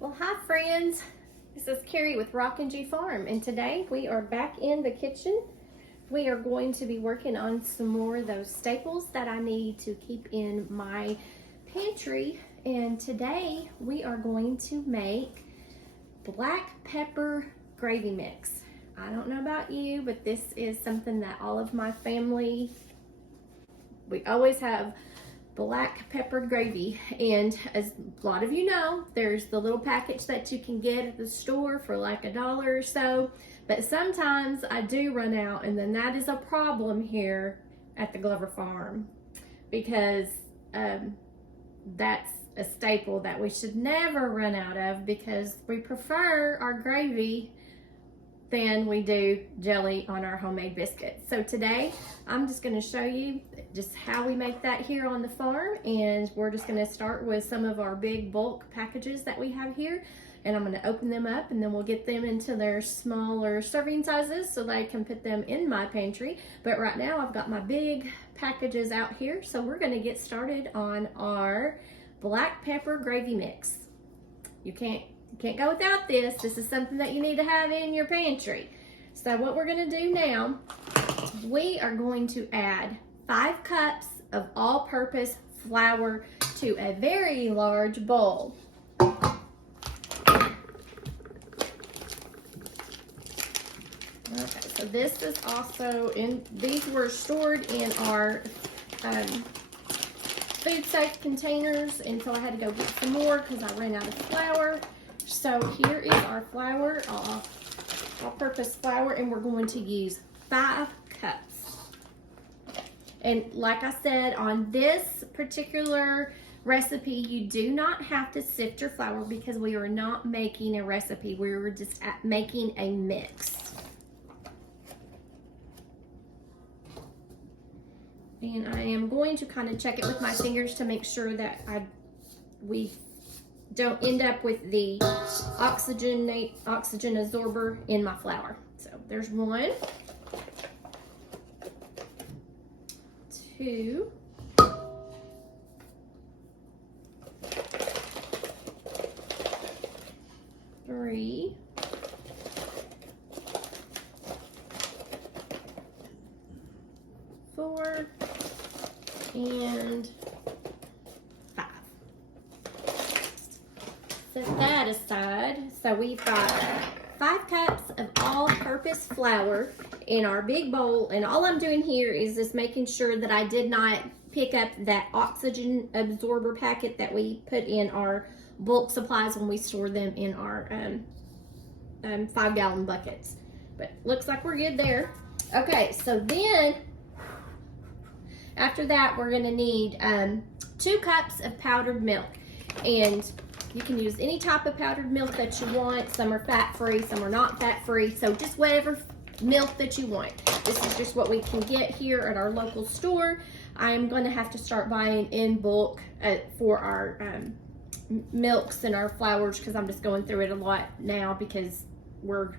Well, hi friends. This is Carrie with Rockin G Farm, and today we are back in the kitchen. We are going to be working on some more of those staples that I need to keep in my pantry. And today we are going to make black pepper gravy mix. I don't know about you, but this is something that all of my family, we always have black pepper gravy. And as a lot of you know, there's the little package that you can get at the store for like $1 or so, but sometimes I do run out, and then that is a problem here at the Glover Farm, because that's a staple that we should never run out of, because we prefer our gravy than we do jelly on our homemade biscuits. So today I'm just going to show you just how we make that here on the farm, and we're just going to start with some of our big bulk packages that we have here, and I'm going to open them up, and then we'll get them into their smaller serving sizes so that I can put them in my pantry. But right now I've got my big packages out here, so we're going to get started on our black pepper gravy mix. You can't go without this. This is something that you need to have in your pantry. So what we're going to do now, we are going to add 5 cups of all-purpose flour to a very large bowl. Okay, so this is also in, these were stored in our food safe containers, and so I had to go get some more because I ran out of flour. So here is our flour, all-purpose flour, and we're going to use 5 cups. And like I said, on this particular recipe, you do not have to sift your flour because we are not making a recipe. We were just making a mix. And I am going to kind of check it with my fingers to make sure that we don't end up with the oxygen absorber in my flour. So there's 1, 2, 3, 4, and 5. Set that aside. So we've got 5 cups of all-purpose flour in our big bowl, and all I'm doing here is just making sure that I did not pick up that oxygen absorber packet that we put in our bulk supplies when we store them in our 5-gallon buckets. But looks like we're good there. Okay, so then after that we're going to need 2 cups of powdered milk, and you can use any type of powdered milk that you want. Some are fat-free, some are not fat-free, so just whatever milk that you want. This is just what we can get here at our local store. I'm going to have to start buying in bulk for our milks and our flours, because I'm just going through it a lot now because we're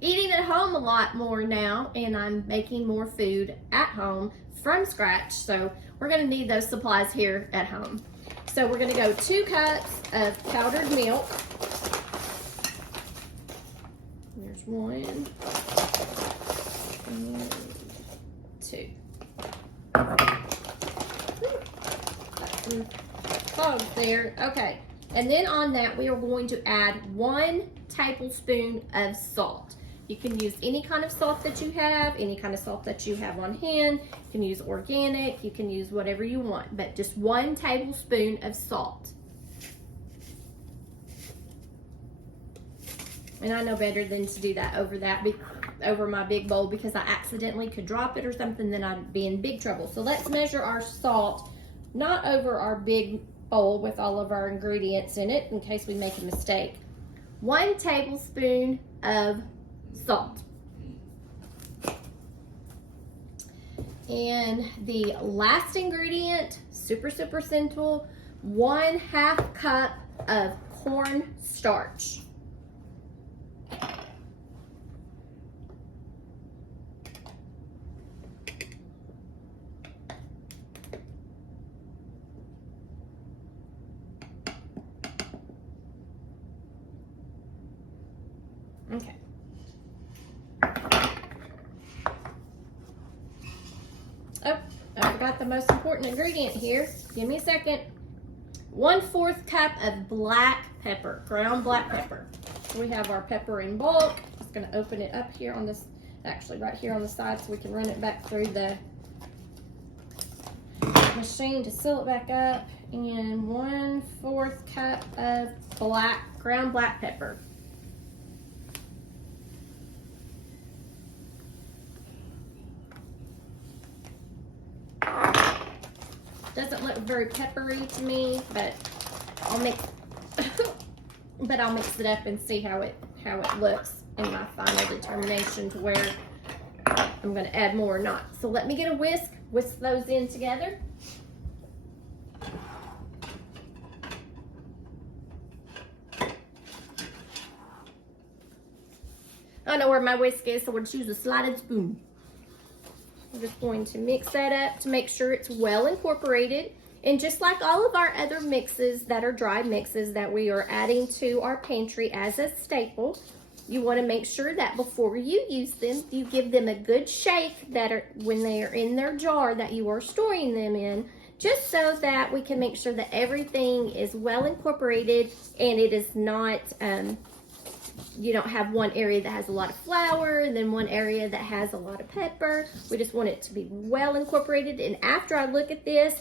eating at home a lot more now, and I'm making more food at home from scratch, so we're going to need those supplies here at home. So we're going to go 2 cups of powdered milk. There's 1 and 2. Got some fogs there. Okay, and then on that we are going to add 1 tablespoon of salt. You can use any kind of salt that you have, any kind of salt that you have on hand. You can use organic, you can use whatever you want, but just 1 tablespoon of salt. And I know better than to do that over my big bowl, because I accidentally could drop it or something, then I'd be in big trouble. So let's measure our salt, not over our big bowl with all of our ingredients in it in case we make a mistake. 1 tablespoon of salt. And the last ingredient, super simple, 1/2 cup of corn starch. Okay. Oh, I forgot the most important ingredient here. Give me a second. 1/4 cup of black pepper, ground black pepper. So we have our pepper in bulk. Just gonna open it up here on this, actually right here on the side, so we can run it back through the machine to seal it back up. And 1/4 cup of ground black pepper. Doesn't look very peppery to me, but I'll mix it up and see how it looks in my final determination to where I'm going to add more or not. So let me get a whisk those in together. I don't know where my whisk is, so we'll choose a slotted spoon. I'm just going to mix that up to make sure it's well incorporated. And just like all of our other mixes that are dry mixes that we are adding to our pantry as a staple, you want to make sure that before you use them, you give them a good shake when they are in their jar that you are storing them in, just so that we can make sure that everything is well incorporated and it is not, you don't have one area that has a lot of flour and then one area that has a lot of pepper. We just want it to be well incorporated. And after I look at this,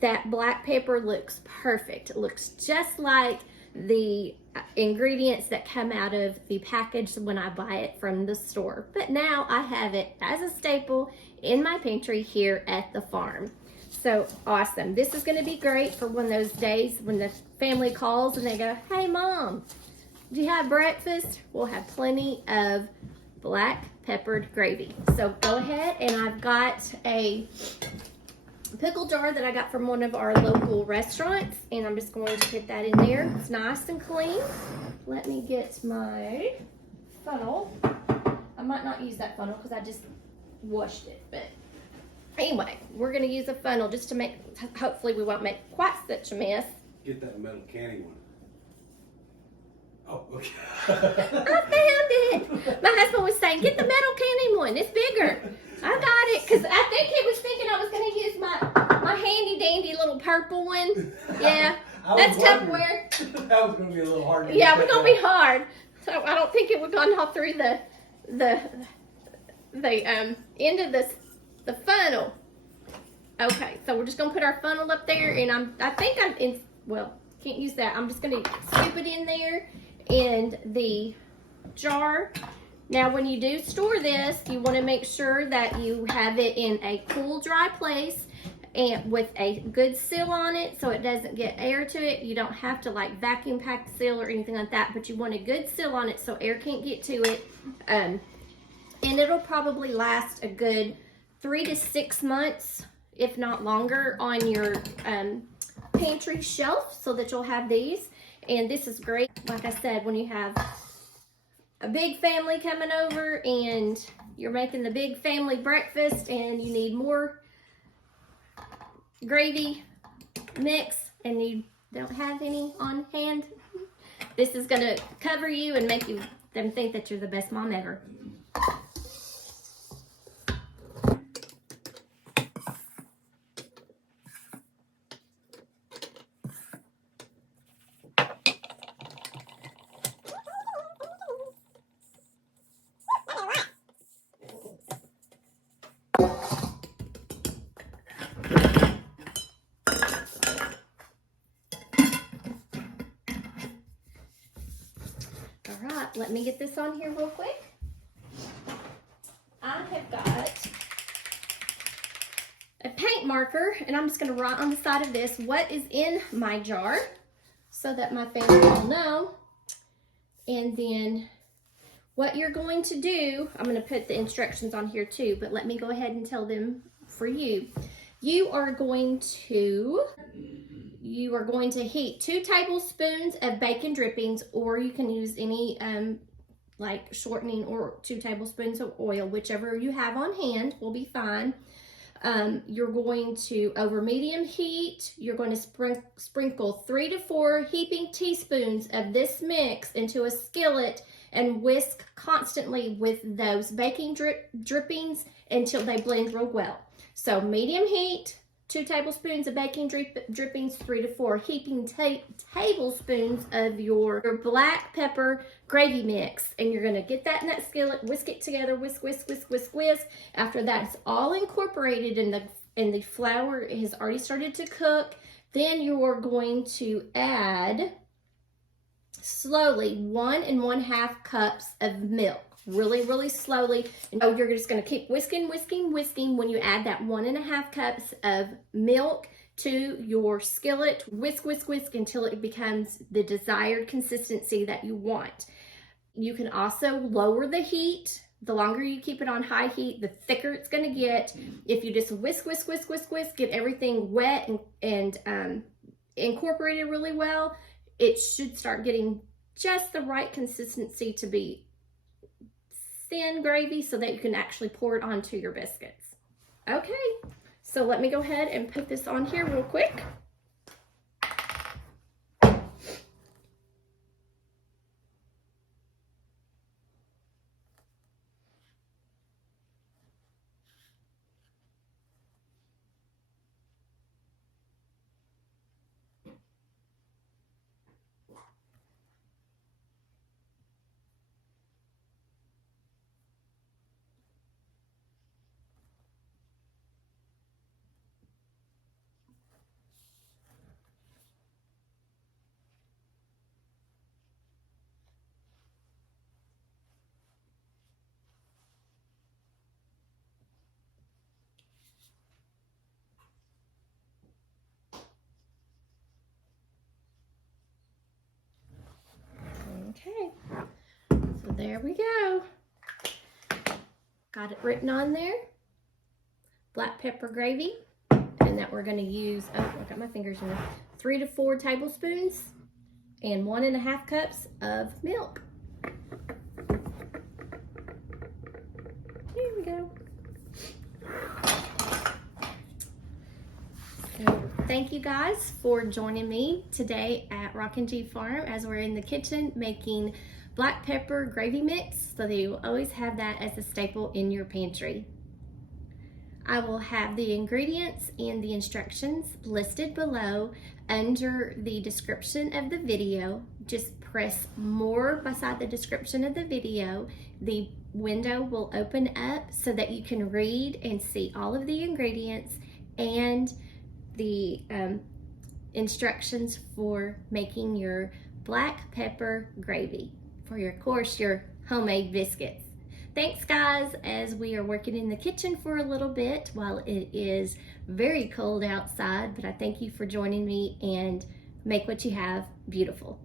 that black pepper looks perfect. It looks just like the ingredients that come out of the package when I buy it from the store. But now I have it as a staple in my pantry here at the farm. So awesome. This is going to be great for one of those days when the family calls and they go, "Hey Mom, do you have breakfast?" We'll have plenty of black peppered gravy. So go ahead, and I've got a pickle jar that I got from one of our local restaurants, and I'm just going to put that in there. It's nice and clean. Let me get my funnel. I might not use that funnel because I just washed it, but anyway, we're going to use a funnel just to make, hopefully we won't make quite such a mess. Get that metal canning one. Oh, okay. I found it. My husband was saying, "Get the metal canning one. It's bigger." I got it because I think he was thinking I was going to use my handy dandy little purple one. Yeah, that's Tupperware. That was going to be a little hard. Yeah, we're going to be hard. So I don't think it would gone all through the end of the funnel. Okay, so we're just going to put our funnel up there, and I think I'm in. Well, can't use that. I'm just going to scoop it in there in the jar. Now, when you do store this, you want to make sure that you have it in a cool, dry place and with a good seal on it so it doesn't get air to it. You don't have to like vacuum pack the seal or anything like that, but you want a good seal on it so air can't get to it. And it'll probably last a good 3 to 6 months, if not longer, on your pantry shelf, so that you'll have these. And this is great, like I said, when you have a big family coming over and you're making the big family breakfast and you need more gravy mix and you don't have any on hand. This is going to cover you and make them think that you're the best mom ever. All right, let me get this on here real quick. I have got a paint marker, and I'm just going to write on the side of this what is in my jar so that my family will know. And then what you're going to do, I'm going to put the instructions on here too, but let me go ahead and tell them for you. You are going to heat 2 tablespoons of bacon drippings, or you can use any like shortening, or 2 tablespoons of oil, whichever you have on hand will be fine. You're going to, over medium heat, you're going to sprinkle 3 to 4 heaping teaspoons of this mix into a skillet and whisk constantly with those baking drippings until they blend real well. So medium heat, 2 tablespoons of baking drippings, 3 to 4 heaping tablespoons of your black pepper gravy mix. And you're gonna get that in that skillet, whisk it together, whisk, whisk, whisk, whisk, whisk. After that's all incorporated and the flour has already started to cook, then you're going to add slowly 1 1/2 cups of milk. Really, really slowly. And you're just going to keep whisking, whisking, whisking when you add that 1 1/2 cups of milk to your skillet. Whisk, whisk, whisk until it becomes the desired consistency that you want. You can also lower the heat. The longer you keep it on high heat, the thicker it's going to get. If you just whisk, whisk, whisk, whisk, whisk, get everything wet and incorporated really well, it should start getting just the right consistency to be thin gravy so that you can actually pour it onto your biscuits. Okay, so let me go ahead and put this on here real quick. Okay, so there we go. Got it written on there. Black pepper gravy, and that we're going to use, oh, I got my fingers in there, 3 to 4 tablespoons and 1 1/2 cups of milk. Here we go. So thank you guys for joining me today at Rockin G Farm as we're in the kitchen making black pepper gravy mix so that you will always have that as a staple in your pantry. I will have the ingredients and the instructions listed below under the description of the video. Just press more beside the description of the video. The window will open up so that you can read and see all of the ingredients and the instructions for making your black pepper gravy for your, of course, your homemade biscuits. Thanks guys, as we are working in the kitchen for a little bit while it is very cold outside, but I thank you for joining me, and make what you have beautiful.